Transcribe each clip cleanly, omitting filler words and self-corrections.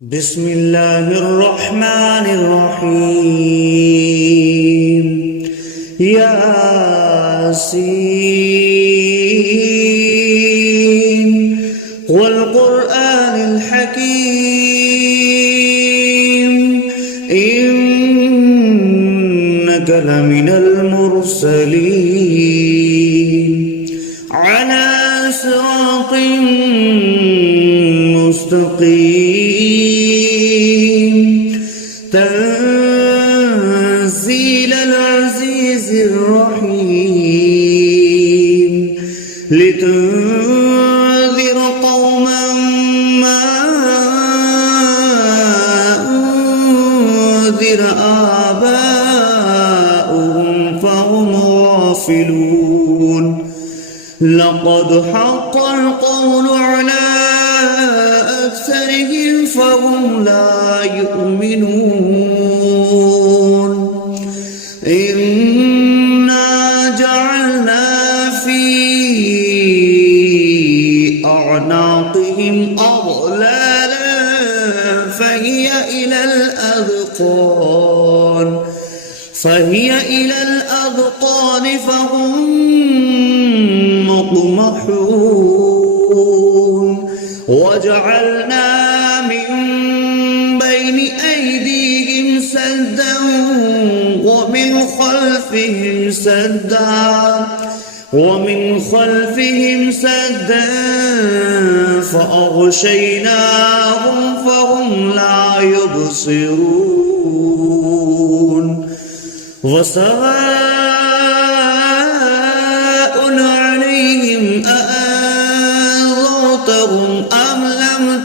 بسم الله الرحمن الرحيم. ياسين والقرآن الحكيم إنك لمن المرسلين على صراط مستقيم تنزيل العزيز الرحيم لتنذر قوما ما أنذر آباؤهم فهم غافلون لقد حق القول على أكثرهم فهم لا يؤمنون إنا جعلنا في أعناقهم أغلالا فهي إلى الأذقان فهم مقمحون وجعلنا من بين أيديهم سدا ومن خلفهم سدا فأغشيناهم فهم لا يبصرون وسواء عليهم أأنذرتهم أم لم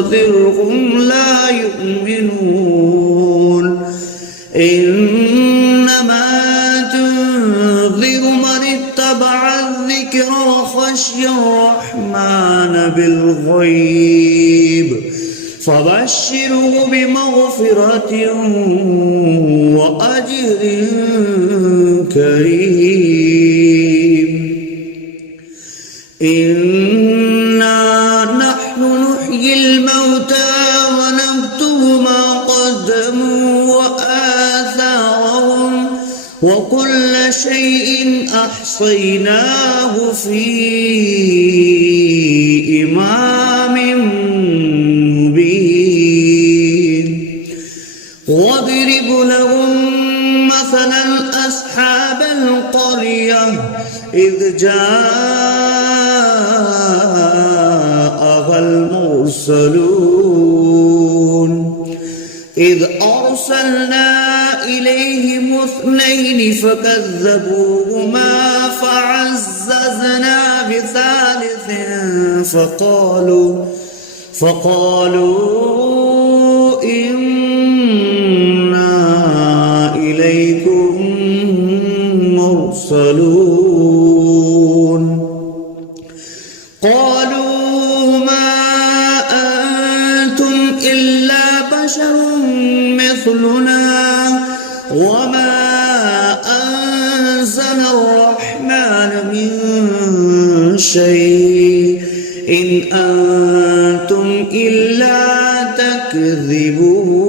تنذرهم لا يؤمنون إنما تنذر من اتبع الذكر وخشي الرحمن بالغيب فبشره بمغفرة وأجر كريم إنا نحن نحيي الموتى ونكتب ما قدموا وآثارهم وكل شيء أحصيناه في إمام مبين واضرب لهم مثلا أصحاب القرية إذ جاءها المرسلون إذ أرسلنا إليهم 2 فكذبوهما فعززنا بثالث فقالوا إنا إليكم مرسلون قالوا ما أنتم إلا بشر مثلنا وما أنزل الرحمن من شيء إن أنتم إلا تكذبون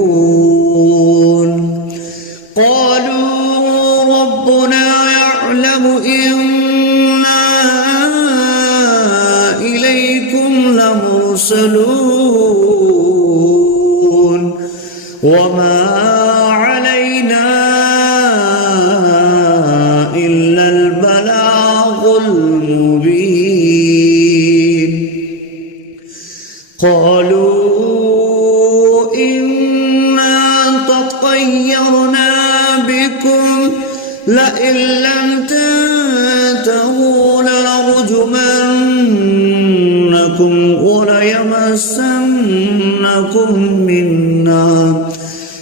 قالوا ربنا يعلم إنا إليكم لمرسلون وما علينا إلا البلاغ المبين قالوا إنا تطيرنا بكم لئن لم تنتهوا لنرجمنكم وليمسنكم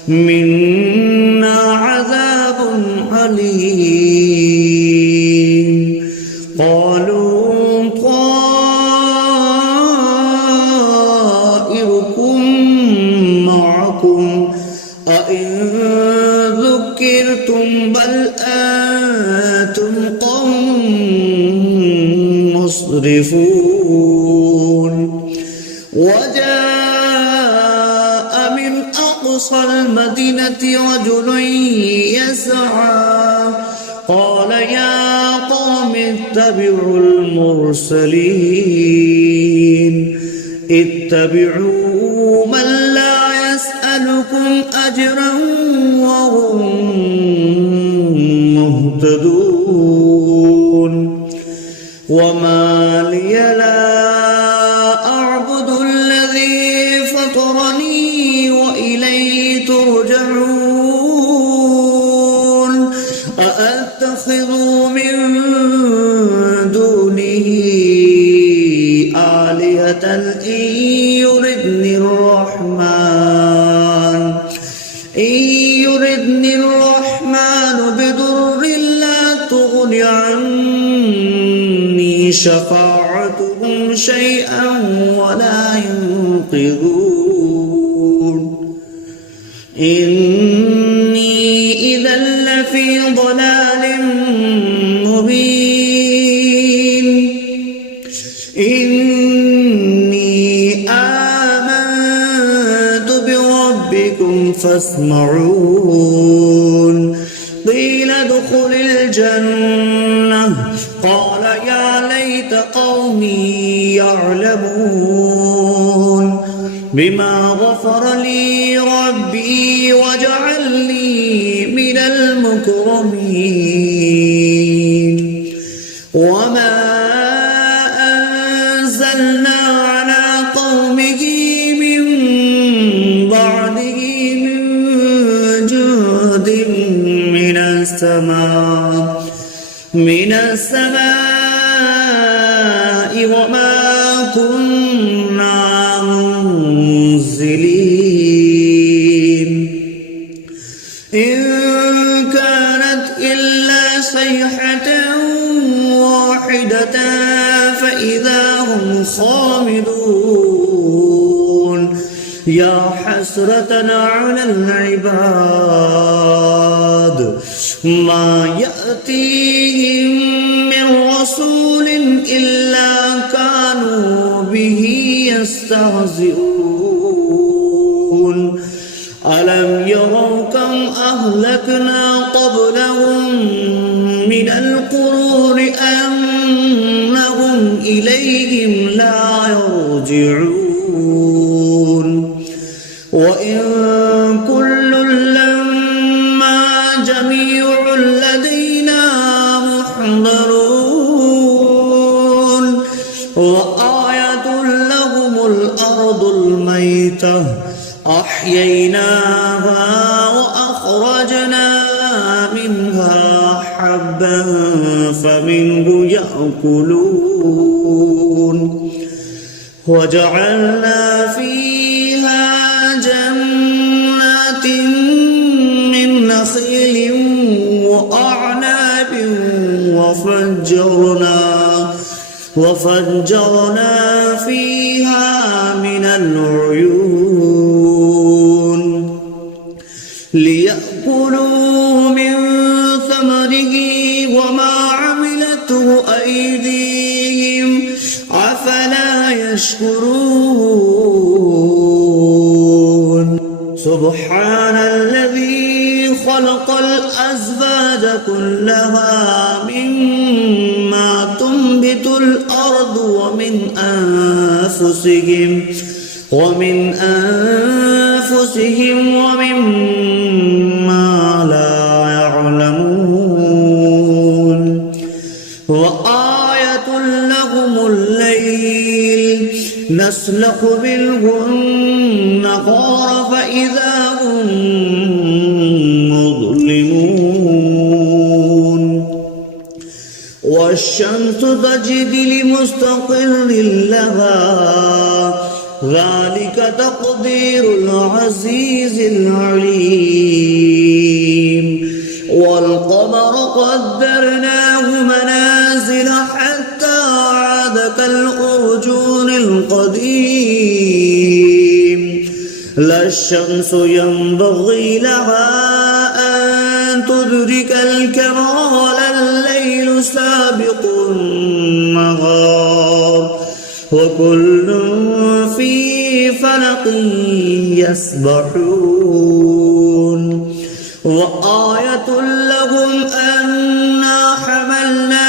منا عذاب أليم قالوا طائركم معكم أئن ذكرتم بل أنتم قوم مسرفون وجاء أقصى المدينة رجل يسعى قال يا قوم اتبعوا المرسلين اتبعوا من لا يسألكم أجرا وهم مهتدون وما لي لا أعبد الذي فطرني وإليه ترجعون أأتخذ من دونه آلهة إن يردني الرحمن بضر لا تغن عني شفاعتهم شيئا ولا ينقذون إني إذا لفي ضلال مبين إني آمنت بربكم فاسمعون قيل ادخل الجنة قال يا ليت قومي يعلمون بما غفر لي ربي وجعلني من المكرمين وما أنزلنا على قومه من بعده من جود من السماء وما كنا منزلين إن كانت إلا صيحة واحدة فإذا هم خامدون يا حسرة على العباد ما يأتيهم من رسول إلا كانوا به يستهزئون ألم يروا كم أهلكنا قبلهم من القرون أنهم إليهم لا يرجعون وإن كل لما جميع لدينا محضرون وآية لهم الأرض الميتة أحييناها وأخرجنا منها حبا فمنه يأكلون وجعلنا فيها جنات من نخيل وأعناب وفجرنا فيها من العيون ليأكلوا من ثمره وما عملته أيديهم أفلا يشكرون سبحان الذي خلق الأزواج كلها مما تنبت الأرض ومن أنفسهم ومما لا يعلمون وآية لهم الليل نسلخ منه النهار فإذا هم مظلمون والشمس تجري لمستقر لها ذلك تقدير العزيز العليم والقمر قدرناه منازل حتى عاد كالأرجون القديم لا الشمس ينبغي لها أن تدرك الكمال الليل سابق النهار وكل في فلق يسبحون وآية لهم أنا حملنا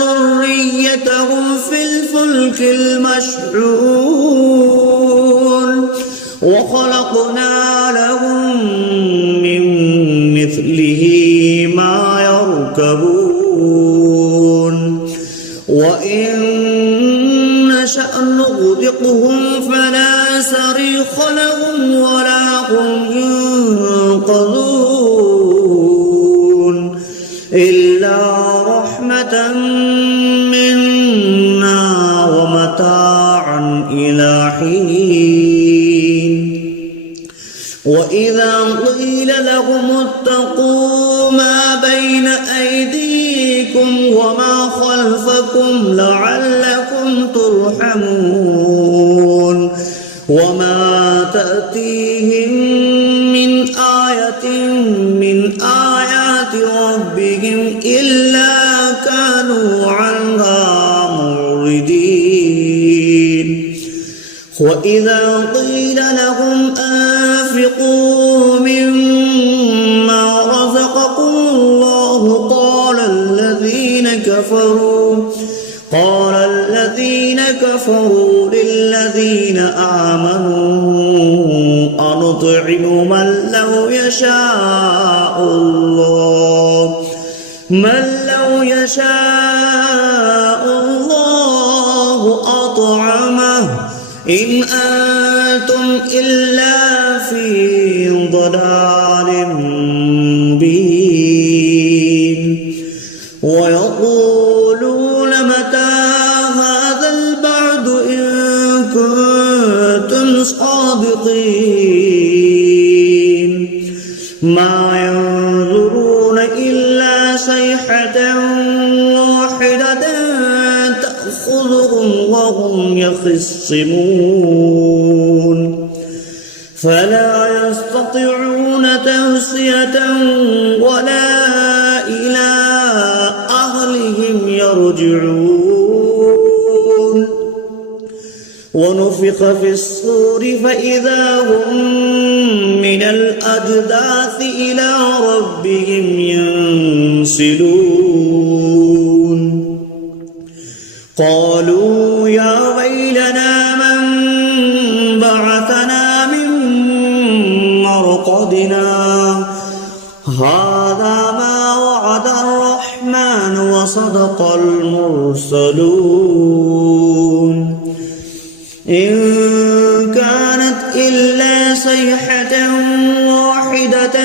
ذريتهم في الفلك المشحون وخلقنا لهم من مثله ما يركبون وإن نشأ نغرقهم فلا صريخ لهم ولا هم ينقذون إلا رحمة منا ومتاعا إلى حين وإذا قيل لهم اتقوا ما بين أيديكم وما خلفكم لعلكم ترحمون وما تأتيهم من آية من آيات ربهم إلا كانوا عنها معرضين وإذا قيل لهم أنفقوا مما رزقكم الله قال الذين كفروا للذين آمنوا أنطعم من لو يشاء الله أطعمه إن أنتم إلا في ضلال مبين ويقولون متى هذا البعد إن كنتم صادقين ما ينظرون إلا صيحة واحدة تأخذهم وهم يخصمون فلا يستطيعون توصية ولا إلى أهلهم يرجعون ونفخ في الصور فإذا هم من الأجداث إلى ربهم ينسلون قالوا يا ويلنا من بعثنا من مرقدنا هذا ما وعد الرحمن وصدق المرسلون إن كانت إلا صيحة واحدة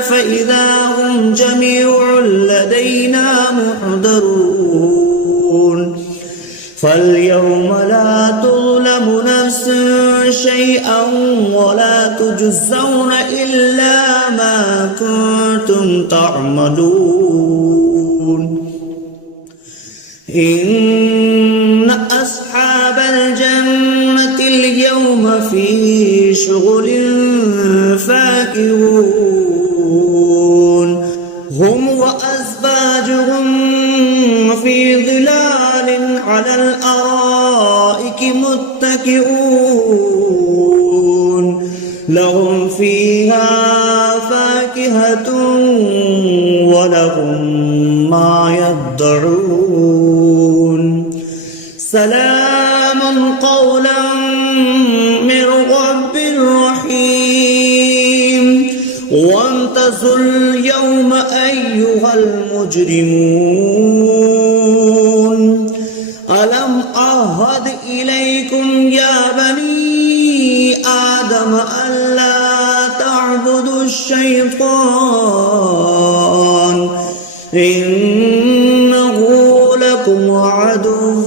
فإذا هم جميع لدينا محضرون فاليوم لا تظلم نفس شيئا ولا تجزون إلا ما كنتم تعملون إن أصحاب الجنة اليوم في شغل فاكهون هم وأزواجهم في ظلال على الأرائك متكئون لهم فيها فاكهة ولهم ما يدعون سلام قولا من رب رحيم وامتازوا اليوم أيها المجرمون ألم أعهد إليكم يا بني آدم ألا تعبدوا الشيطان إنه لكم عدو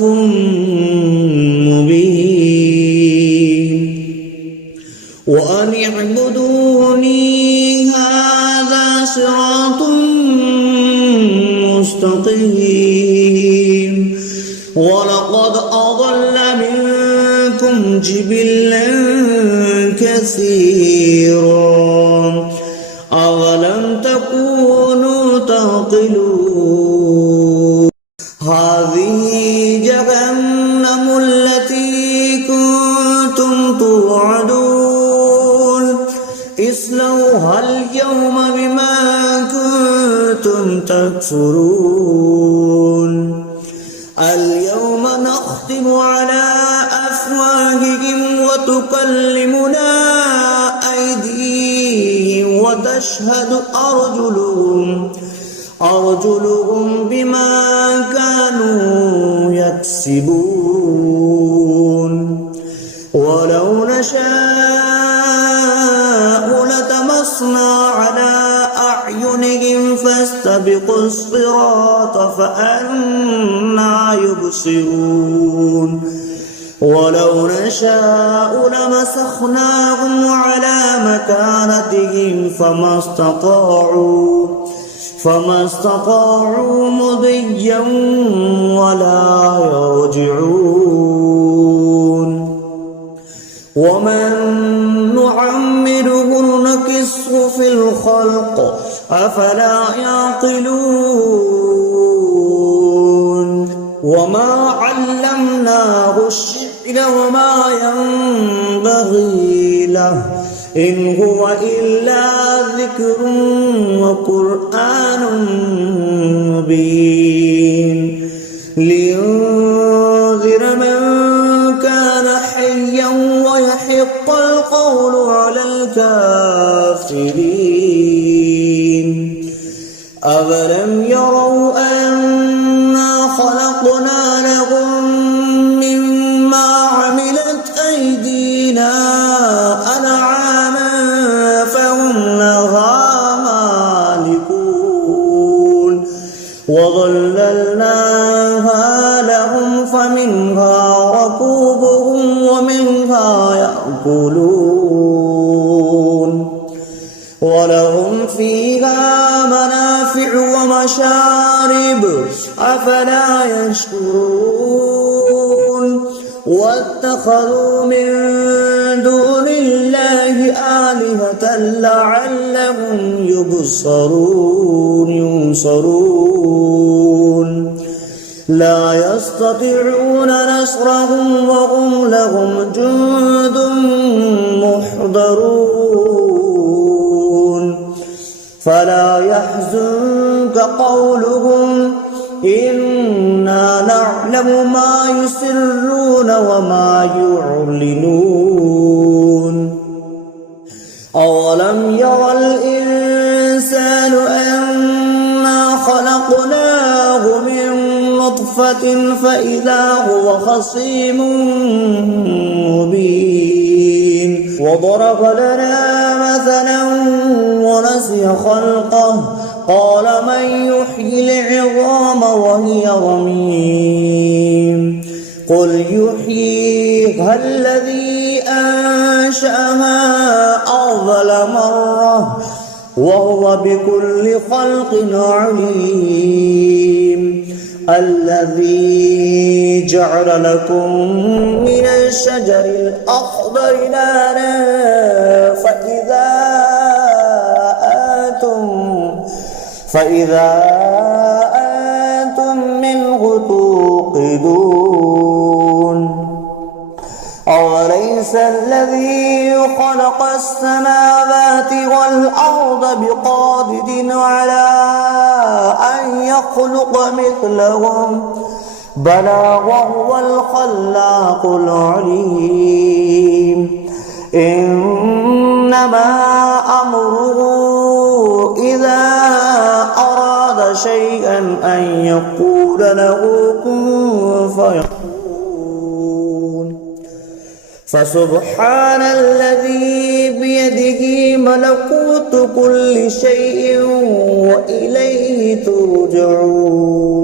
مبين وأن اعبدوني هذا صراط مستقيم ولقد أضل منكم جبلا كثيرا أولم تكونوا تعقلون هذه جهنم التي كنتم توعدون توعدون اصلوها اليوم بما كنتم تكفرون اليوم نختم على أفواههم وتكلمنا أيديهم وتشهد أرجلهم بما كانوا يكسبون ولو نشاء لطمسنا على أعينهم فاستبقوا الصراط فأنى يبصرون ولو نشاء لمسخناهم على مكانتهم فما استطاعوا مضيا ولا يرجعون ومن نعمره نكسه في الخلق أفلا يعقلون وما علمناه الشعر وما ينبغي له إن هو إلا ذكر وقرآن مبين لينذر من كان حيا ويحق القول على الكافرين أولم يروا أنا خلقنا لهم مما عملت أيدينا أنعاما فهم لها مالكون وظللناها لهم فمنها ركوبهم ومنها يأكلون ولهم فيها منافع ومشارب أفلا يشكرون واتخذوا من دون الله آلهة لعلهم ينصرون لا يستطيعون نصرهم وهم لهم جند محضرون فلا يحزنك قولهم إنا نعلم ما يسرون وما يعلنون أولم ير الإنسان أنا خلقناه من نطفة فإذا هو خصيم مبين وضرب لنا مثلا ونسي خلقه قال من يحيي العظام وهي رميم قل يحييها الذي أنشأها أول مرة وهو بكل خلق عليم الذي جعل لكم من الشجر الأخضر نارا فإذا أنتم منه توقدون أوليس الذي خلق السماوات والأرض بقادر على أن يخلق مثلهم بلى وهو الخلاق العليم إنما أمره إذا أراد شيئا أن يقول له كن فيكون فسبحان الذي بيده ملكوت كل شيء وإليه ترجعون.